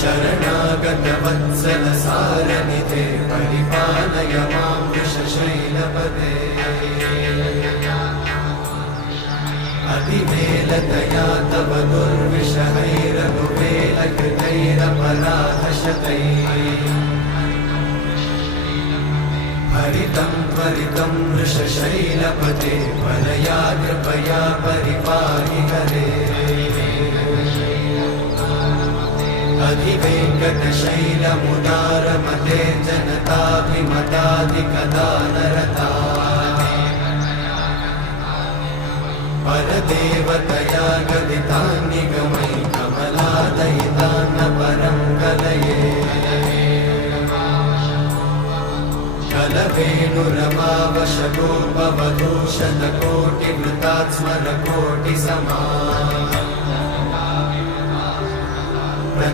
शरणागतवत्सलसारनिधे परिपालय मां वृषशैलपदे अतिवेलतया तव दुर्विषहैरघुवेलकृतैरपराधशतैः हरितं त्वरितं वृषशैलपते वरया कृपया परिपाहि हरे अधिवेङ्कटशैलमुदारमते जनताभिमताधिकदानरता परदेवतया गदितान्निगमै कमलादयितान्न परं कलये कलवेणुरमावशगोपवधूशतकोटिवृतात् स्मरकोटिसमा